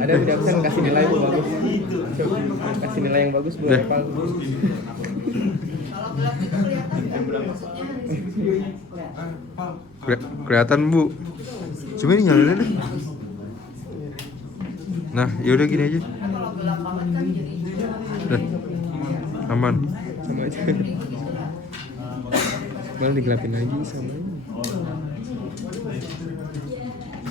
Ada di absen kasih nilai yang bagus. Kasih nilai yang bagus buat Eval. Kalau gelap itu kelihatan maksudnya. Kelihatan Bu. Cuma ini nyalain deh. Nah, yaudah gini aja. Kalau gelap banget kan jadi Udah. Aman. Sama aja. Malah digelapin lagi sama.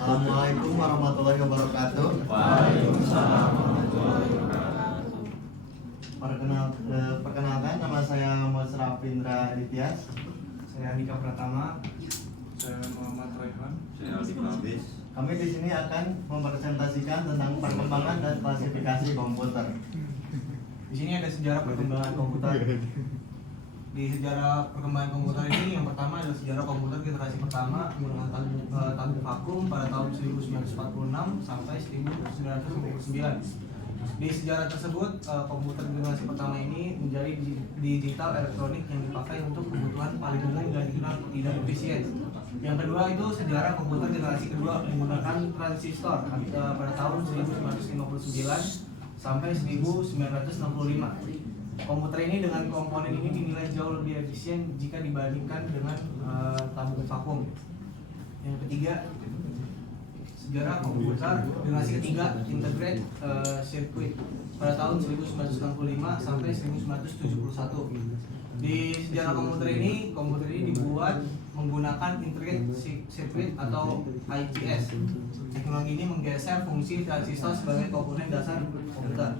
Assalamualaikum warahmatullahi wabarakatuh. Perkenalkan, nama saya Mas Rafindra Dityas. Saya Andika Pratama. Saya Muhammad Raihan. Saya Aldi Nabis. Kami di sini akan mempresentasikan tentang perkembangan dan klasifikasi komputer. Di sini ada sejarah perkembangan komputer. Di sejarah perkembangan komputer ini yang pertama adalah sejarah komputer generasi pertama menggunakan tabung vakum pada tahun 1946 sampai 1959. Di sejarah tersebut, komputer generasi pertama ini menjadi digital elektronik yang dipakai untuk kebutuhan paling umum dan dikenal tidak efisien. Yang kedua itu sejarah komputer generasi kedua menggunakan transistor pada tahun 1959 sampai 1965. Komputer ini dengan komponen ini dinilai jauh lebih efisien jika dibandingkan dengan tabung vakum. Yang ketiga, sejarah komputer generasi ketiga integrated circuit pada tahun 1965 sampai 1971. Di sejarah komputer ini dibuat menggunakan integrated circuit atau IGS. Teknologi ini menggeser fungsi transistor sebagai komponen dasar komputer.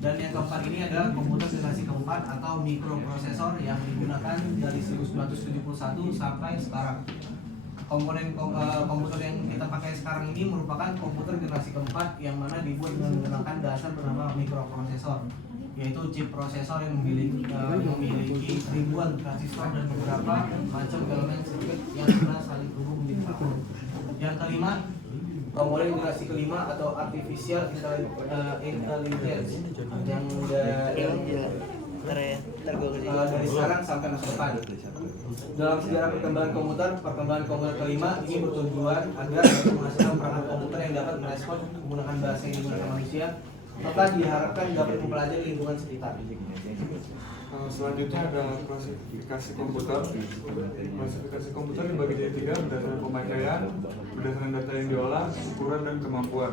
Dan yang keempat ini adalah komputer generasi keempat atau mikroprosesor yang digunakan dari 1971 sampai sekarang. Komponen komputer yang kita pakai sekarang ini merupakan komputer generasi keempat yang mana dibuat dengan menggunakan dasar bernama mikroprosesor, yaitu chip prosesor yang memiliki ribuan transistor dan beberapa macam elemen sirkuit yang sudah saling terhubung menjadi satu. Yang kelima, komponen generasi kelima atau artificial intelligence yang dari sekarang sampai masa depan. Dalam sejarah perkembangan komputer kelima ini bertujuan agar menghasilkan perangkat komputer yang dapat merespon menggunakan bahasa yang digunakan manusia, serta diharapkan dapat mempelajari lingkungan sekitar. Selanjutnya ada klasifikasi komputer. Klasifikasi komputer dibagi jadi tiga berdasarkan pemakaian, berdasarkan data yang diolah, ukuran dan kemampuan.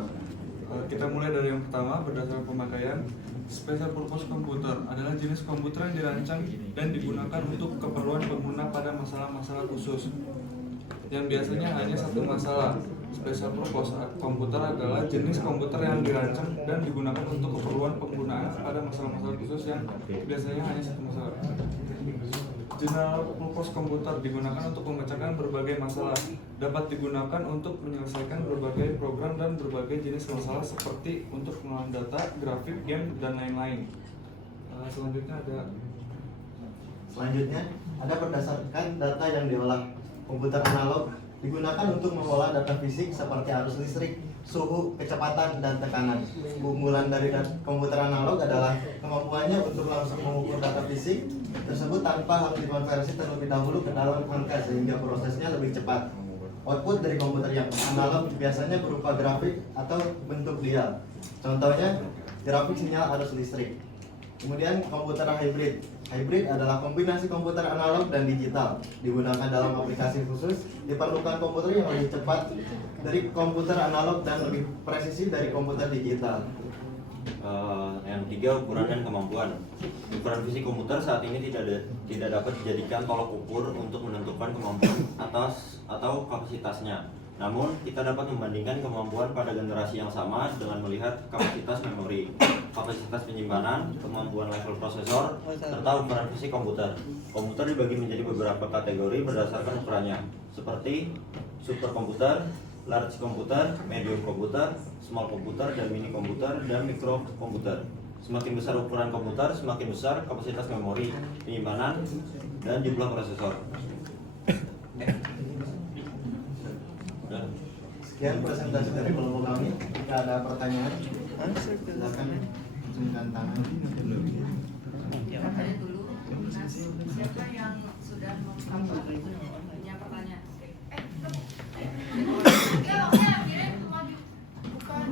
Kita mulai dari yang pertama berdasarkan pemakaian. Special purpose computer adalah jenis komputer yang dirancang dan digunakan untuk keperluan pengguna pada masalah-masalah khusus yang biasanya hanya satu masalah. Special purpose komputer adalah jenis komputer yang dirancang dan digunakan untuk keperluan penggunaan pada masalah-masalah khusus yang biasanya hanya satu masalah. General purpose komputer digunakan untuk memecahkan berbagai masalah, dapat digunakan untuk menyelesaikan berbagai program dan berbagai jenis masalah seperti untuk pengolahan data, grafik, game, dan lain-lain. Selanjutnya ada berdasarkan data yang diolah. Komputer analog digunakan untuk mengolah data fisik seperti arus listrik, suhu, kecepatan, dan tekanan. Keunggulan dari komputer analog adalah kemampuannya untuk langsung mengukur data fisik tersebut tanpa harus dikonversi terlebih dahulu ke dalam angka sehingga prosesnya lebih cepat. Output dari komputer yang analog biasanya berupa grafik atau bentuk dial. Contohnya, grafik sinyal arus listrik. Kemudian komputer hybrid. Hybrid adalah kombinasi komputer analog dan digital. Digunakan dalam aplikasi khusus, diperlukan komputer yang lebih cepat dari komputer analog dan lebih presisi dari komputer digital. Yang ketiga, ukuran dan kemampuan. Ukuran fisik komputer saat ini tidak dapat dijadikan tolok ukur untuk menentukan kemampuan atau kapasitasnya. Namun, kita dapat membandingkan kemampuan pada generasi yang sama dengan melihat kapasitas memori, kapasitas penyimpanan, kemampuan level prosesor, serta ukuran fisik komputer. Komputer dibagi menjadi beberapa kategori berdasarkan ukurannya, seperti superkomputer, large komputer, medium komputer, small komputer, dan mini komputer, dan mikro komputer. Semakin besar ukuran komputer, semakin besar kapasitas memori, penyimpanan, dan jumlah prosesor. Sekian presentasi dari kelompok kami. Jika ada pertanyaan, silakan tunjukkan tangan. Katanya dulu. Siapa yang sudah punya pertanyaan? Bukan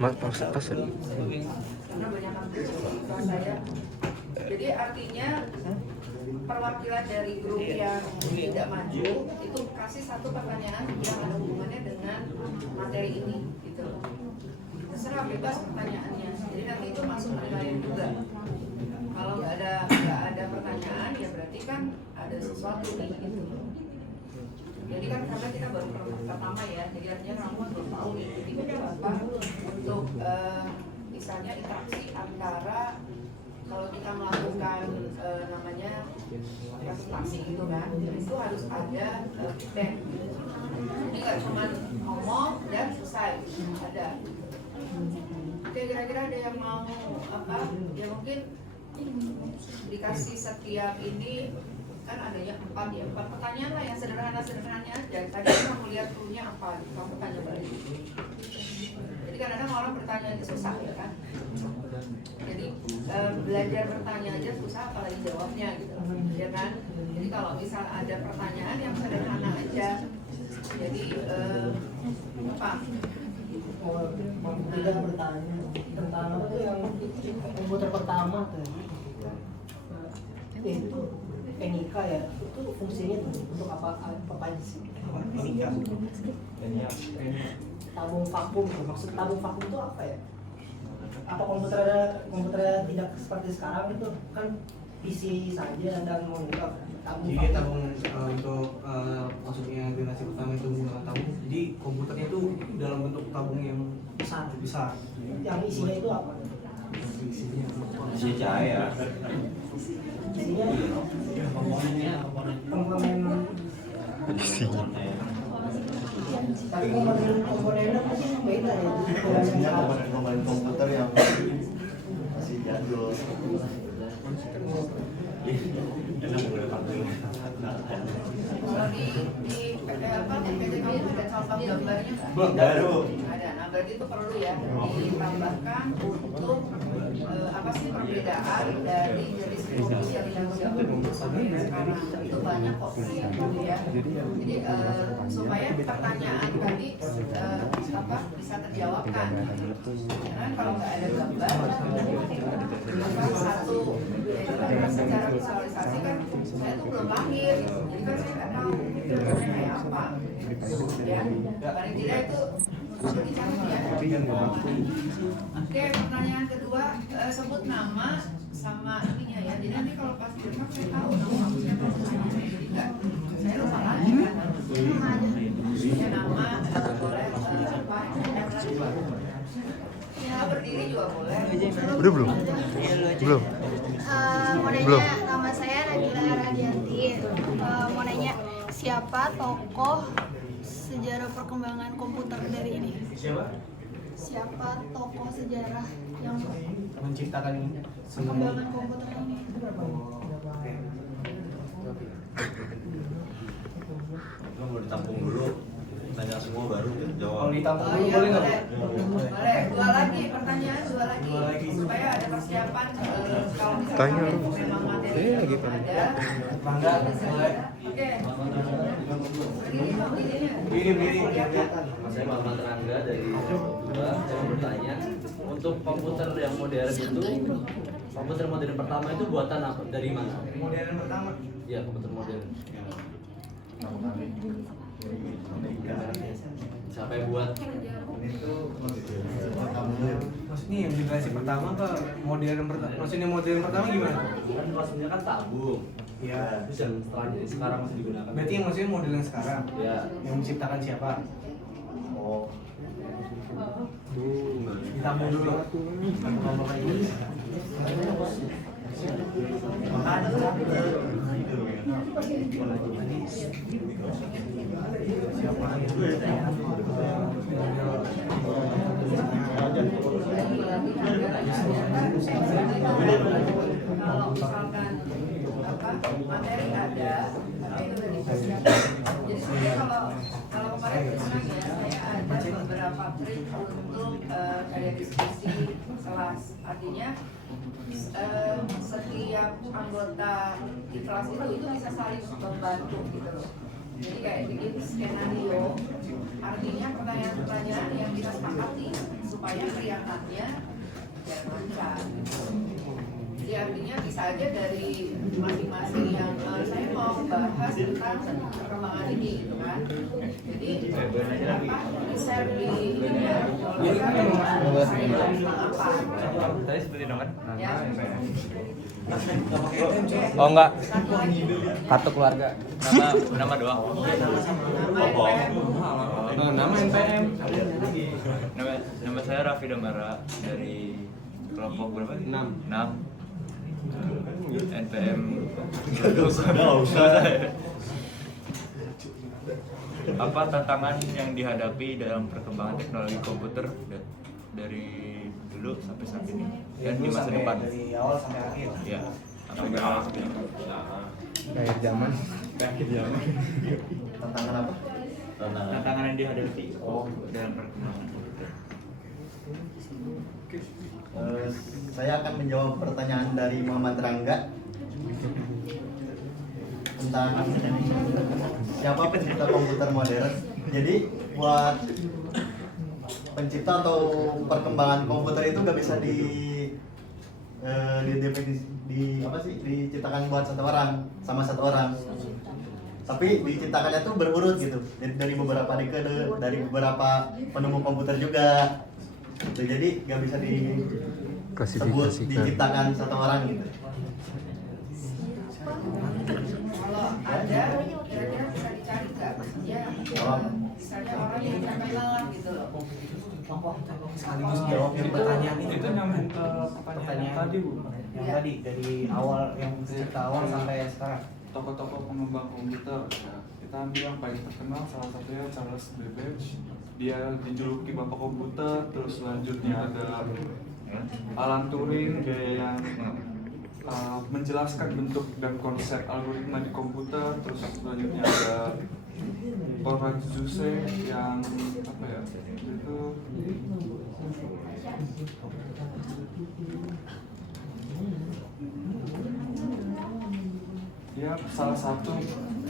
Mas pas ya. Karena banyak kampus di kelas saya. Jadi artinya perwakilan dari grup yang tidak maju itu kasih satu pertanyaan yang ada hubungannya dengan materi ini gitu. Terserah bebas pertanyaannya. Jadi nanti itu masuk penilaian juga. Kalau nggak ada pertanyaan ya berarti kan ada sesuatu nih gitu. Jadi kan karena kita baru pertama ya, jadi artinya kamu belum tahu itu apa untuk misalnya interaksi antara kalau kita melakukan namanya presentasi gitu kan, itu harus ada feedback. Jadi nggak cuma ngomong dan selesai, ada. Oke, kira-kira ada yang mau apa? Ya mungkin dikasih setiap ini kan adanya 4 pertanyaan lah yang sederhana-sederhananya aja. Tadi kamu lihat clue-nya apa, kamu tanya balik. Jadi kadang-kadang orang bertanya itu susah ya kan. Jadi belajar bertanya aja susah apalagi jawabnya gitu, ya kan. Jadi kalau misal ada pertanyaan yang sederhana aja, jadi apa? Tidak bertanya tentang apa tuh yang komputer pertama tuh. Itu NIK ya, itu fungsinya tuh untuk apa aja sih? Tabung vakum tuh, maksud tabung vakum itu apa ya? Apa komputernya tidak seperti sekarang itu kan PC saja dan monitor. Jadi tabung untuk maksudnya generasi pertama itu menggunakan tabung. Jadi komputernya itu dalam bentuk tabung yang besar. Yang isinya itu apa? Isinya Isi cahaya. Isinya komponen. Tapi komponennya pasti beda ya. Biasanya komponen komputer yang masih jadul. Kalau di apa PPT kamu ada contoh gambarnya nggak? Baru. Ada. Nah berarti itu perlu ya ditambahkan untuk apa sih perbedaan dari jenis komputer yang dahulu sampai sekarang itu banyak kok gitu ya. Jadi supaya pertanyaan tadi apa bisa terjawabkan. Karena kalau nggak ada gambar, satu secara visualisasi kan saya tuh belum lahir, jadi kan saya nggak tahu filmnya kayak apa. Ya, paling tidak itu dicari ya. Oke, pertanyaan kedua, sebut nama sama ininya ya. Jadi nanti kalau pas direkam saya tahu nama siapa namanya. Jadi nggak, saya lupa lagi kan. Ya nama boleh apa? Ya berdiri juga boleh. Udah belum? Belum. Mau Belum. nanya, nama saya Nabila Radianti. Mau nanya, siapa tokoh sejarah perkembangan komputer dari ini? Siapa tokoh sejarah yang menciptakan perkembangan komputer ini? Itu mau ditampung dulu, tanya semua baru jawab. Kalau ditampung Oh dulu iya boleh nggak? boleh. Dua lagi pertanyaan, dua lagi. Supaya ada persiapan kalau Tanya misalkan lu. memang materi Iya, yang gitu. belum ada. Bangga, boleh. Oke. Berdiri Pak, berdirinya. Berdiri. Saya Muhammad Rangga dari Dua. Saya mau bertanya, untuk komputer yang modern itu, komputer modern pertama itu buatan apa? Dari mana? Modern pertama. Iya, komputer modern. Siapa yang buat? Maksudnya yang generasi pertama apa modern pertama? Maksudnya modern pertama gimana? Kan maksudnya kan tabung. Iya. Terus yang setelahnya sekarang masih digunakan. Berarti yang maksudnya model yang sekarang? Ya. Yang menciptakan siapa? Oh. Ditampung dulu. Kalau misalkan apa materi ada, tapi itu udah dipersiapkan. Jadi sebenarnya kalau kemarin senang ya, saya ada beberapa trik untuk kayak diskusi kelas. Artinya setiap anggota di kelas itu bisa saling membantu gitu loh. Jadi kayak bikin skenario, artinya pertanyaan-pertanyaan yang kita sepakati supaya kelihatannya biar lancar. Jadi artinya bisa aja dari masing-masing yang saya mau bahas tentang perkembangan ini gitu kan. Jadi share di ini ya. Tadi seperti nomor. Ya. Oh enggak. Satu lagi. Kartu keluarga. Nama doang. Nama NPM. Nama saya Raffi Damara dari kelompok berapa? 6. NPM. Apa tantangan yang dihadapi dalam perkembangan teknologi komputer dari dulu sampai saat ini dan di masa depan? Dari awal sampai akhir. Ya, sampai awal sampai akhir. Akhir zaman. Tantangan apa? Tantangan yang dihadapi dalam perkembangan komputer. Saya akan menjawab pertanyaan dari Muhammad Rangga tentang siapa pencipta komputer modern. Jadi buat pencipta atau perkembangan komputer itu nggak bisa diciptakan buat satu orang sama satu orang, tapi diciptakannya tuh berurut gitu, dari beberapa dekade, dari beberapa penemu komputer juga. Jadi nggak bisa disebut diciptakan satu orang gitu. Kalau ada, kira-kira bisa dicari nggak? Maksudnya, misalnya orang yang terkenal gitu loh. Sekaligus jawab yang pertanyaan ini. Itu nyambung ke pertanyaan tadi, Bu. Yang tadi dari awal, yang cerita awal sampai sekarang. Tokoh-tokoh pengembang komputer. Kita ambil yang paling terkenal, salah satunya Charles Babbage. Dia dijuluki bapak komputer. Terus selanjutnya ada Alan Turing, dia yang menjelaskan bentuk dan konsep algoritma di komputer. Terus selanjutnya ada Thorvald Zuse yang apa ya, itu dia salah satu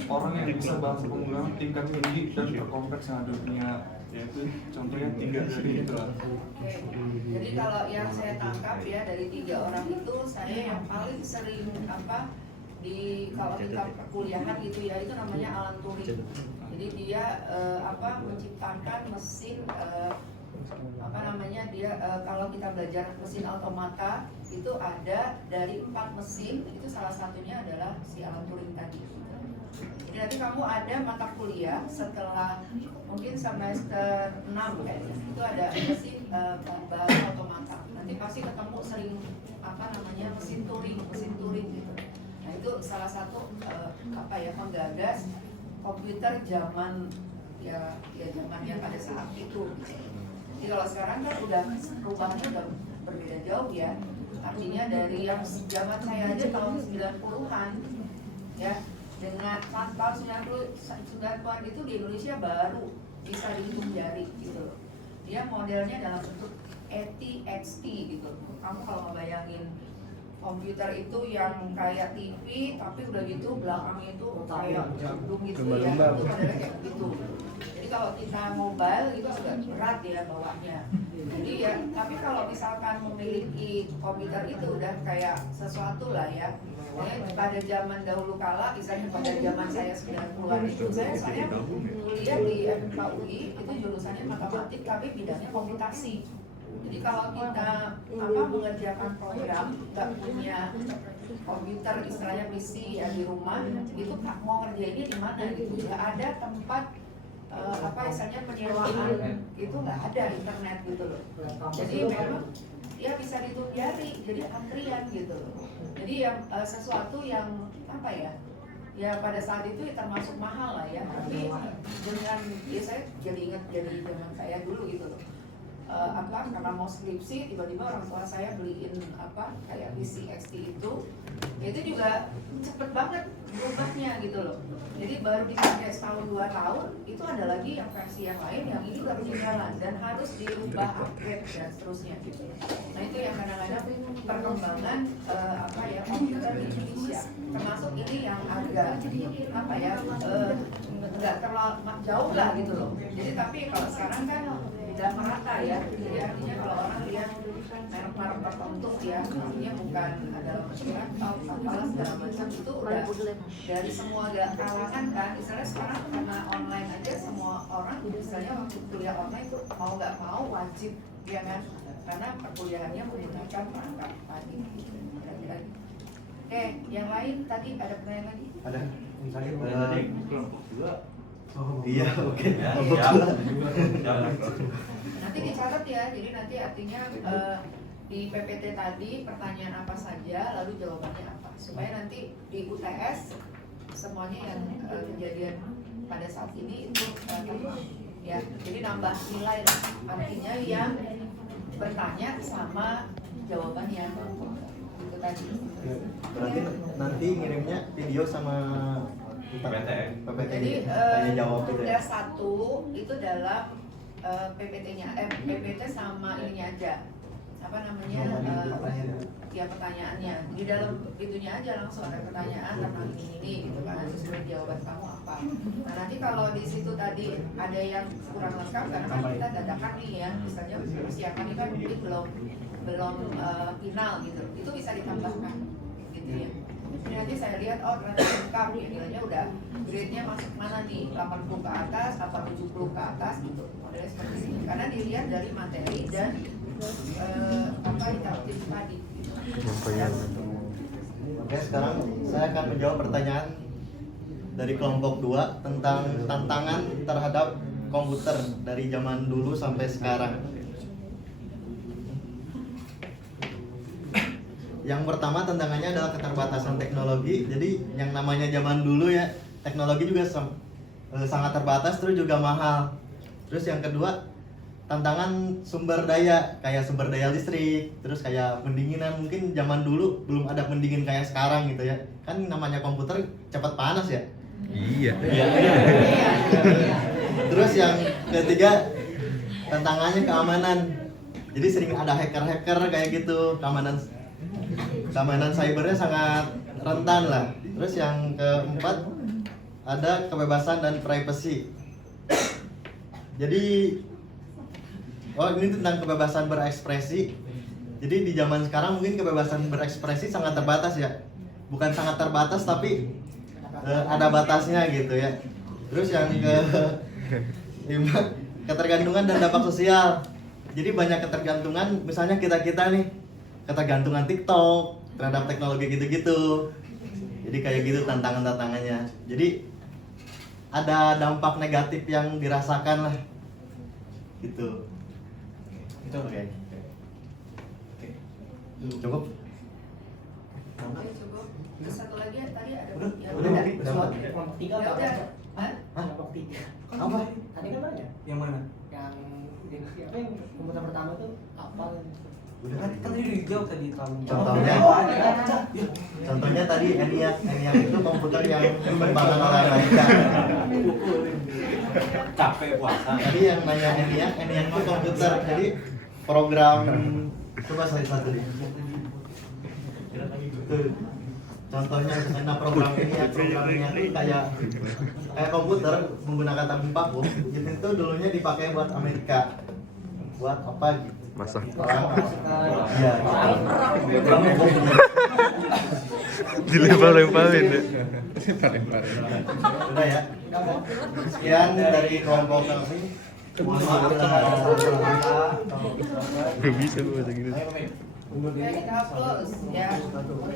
orang yang bisa bahasa penggunaan tingkat tinggi dan terkompleks yang ada di dunia, yaitu contohnya 3 dari itu lah. Jadi kalau yang saya tangkap ya dari 3 orang itu, saya yang paling sering kalau kita perkuliahan gitu ya, itu namanya Alan Turing. Jadi dia menciptakan mesin kalau kita belajar mesin automata itu ada dari 4 mesin, itu salah satunya adalah si Alan Turing tadi. Jadi nanti kamu ada mata kuliah setelah mungkin semester 6 kayaknya, itu ada mesin bahasa automata. Nanti pasti ketemu sering mesin Turing gitu. Nah itu salah satu penggagas komputer zaman zamannya pada saat itu. Jadi kalau sekarang kan udah perubahannya udah berbeda jauh ya. Artinya dari yang zaman saya aja tahun 90-an ya, dengan tahun 90-an itu di Indonesia baru bisa dihitung jari gitu loh. Dia modelnya dalam bentuk ATXT gitu. Kamu kalau ngebayangin komputer itu yang kayak TV tapi udah gitu belakangnya itu kayak gedung gitu ya, itu modelnya kayak begitu. Jadi kalau kita mobile itu agak berat ya bawahnya. Jadi ya, tapi kalau misalkan memiliki komputer itu udah kayak sesuatu lah ya. Pada zaman dahulu kala, misalnya pada zaman saya 90-an itu, saya kuliah di FKUI, itu jurusannya matematik tapi bidangnya komputasi. Jadi kalau kita mengerjakan program, nggak punya komputer istilahnya PC ya di rumah, itu mau ngerjainnya di mana gitu, nggak ada tempat istilahnya penyewaan gitu, nggak ada internet gitu loh. Jadi memang ya bisa dihitung jari, jadi antrian gitu loh. Jadi yang sesuatu yang ya pada saat itu ya termasuk mahal lah ya, tapi dengan saya jadi ingat jadi zaman saya dulu gitu loh. Karena mau skripsi tiba-tiba orang tua saya beliin kayak PC XT itu juga cepet banget berubahnya gitu loh. Jadi baru dipakai setahun 2 tahun itu ada lagi yang versi yang lain yang ini udah ketinggalan dan harus dirubah, upgrade dan seterusnya gitu. Nah itu yang kadang-kadang perkembangan komputer di Indonesia, termasuk ini yang agak nggak terlalu jauh lah gitu loh. Jadi tapi kalau sekarang kan dan merata ya. Jadi artinya kalau orang lihat merek-merek tertentu ya, artinya bukan adalah masyarakat atau apalah segala macam, itu udah dari semua kalangan kan. Misalnya sekarang karena online aja semua orang misalnya waktu kuliah online itu mau nggak mau wajib ya kan, karena perkuliahannya menggunakan perangkat tadi. Oke, yang lain tadi ada pertanyaan lagi? Ada. Tadi kelompok 2. Iya, oke. Nanti dicatat ya, jadi nanti artinya di PPT tadi pertanyaan apa saja, lalu jawabannya apa, supaya nanti di UTS semuanya yang kejadian pada saat ini itu ya, jadi nambah nilai lah. Artinya yang bertanya sama jawabannya itu tadi. Berarti nanti ngirimnya video sama PPT. Jadi tanya jawab itu ya. Tugas 1 itu dalam PPT-nya, PPT sama ininya aja, apa namanya, ya pertanyaannya di dalam itunya aja langsung ada pertanyaan tentang ini gitu kan, sesuai jawaban kamu apa. Nah nanti kalau di situ tadi ada yang kurang lengkap karena kan kita dadakan nih ya, misalnya persiapan ini kan mungkin belum final gitu, itu bisa ditambahkan gitu ya. Jadi nanti saya lihat, oh ternyata lengkap ya, nilainya udah grade-nya masuk mana nih, 80 ke atas, apa 70 ke atas gitu, modelnya seperti ini. Karena dilihat dari materi dan apa interaktif tadi gitu. Oke, sekarang saya akan menjawab pertanyaan dari kelompok 2 tentang tantangan terhadap komputer dari zaman dulu sampai sekarang. Yang pertama tantangannya adalah keterbatasan teknologi. Jadi yang namanya zaman dulu ya, teknologi juga sangat terbatas, terus juga mahal. Terus yang kedua, tantangan sumber daya, kayak sumber daya listrik, terus kayak pendinginan. Mungkin zaman dulu belum ada pendingin kayak sekarang gitu ya. Kan namanya komputer cepat panas ya. Iya. Terus yang ketiga, tantangannya keamanan. Jadi sering ada hacker-hacker kayak gitu, keamanan cybernya sangat rentan lah. Terus yang keempat, ada kebebasan dan privacy. Jadi ini tentang kebebasan berekspresi. Jadi di zaman sekarang mungkin kebebasan berekspresi sangat terbatas ya. Bukan sangat terbatas tapi ada batasnya gitu ya. Terus yang kelima, ketergantungan dan dampak sosial. Jadi banyak ketergantungan, misalnya kita nih ketergantungan TikTok terhadap teknologi gitu-gitu. Jadi kayak gitu tantangannya. Jadi ada dampak negatif yang dirasakan lah. Gitu. Itu oke. Cukup? Oke, cukup. Terus satu lagi tadi ada ya udah. Kelompok 3 Ya apa? udah. Hah? Kelompok 3. Apa? Tadi kan banyak. Yang mana? Yang apa yang komputer pertama itu apa? Udah Kan tadi udah dijawab tadi kamu. Contohnya tadi ENIAC itu komputer yang dikembangkan oleh Amerika. Capek puasa. Tadi yang nanya ENIAC itu komputer, jadi program, coba saya satu deh. Tuh, contohnya karena program programnya itu kayak komputer menggunakan tabung vakum. Gitu itu dulunya dipakai buat Amerika. Buat apa gitu? Masak. Iya. Dilempar-lemparin ya. Udah ya. Sekian dari kelompok kami. Mohon maaf terhadap salah-salah. Gak bisa gue bahasa Inggris. Oke, kita close ya. Untuk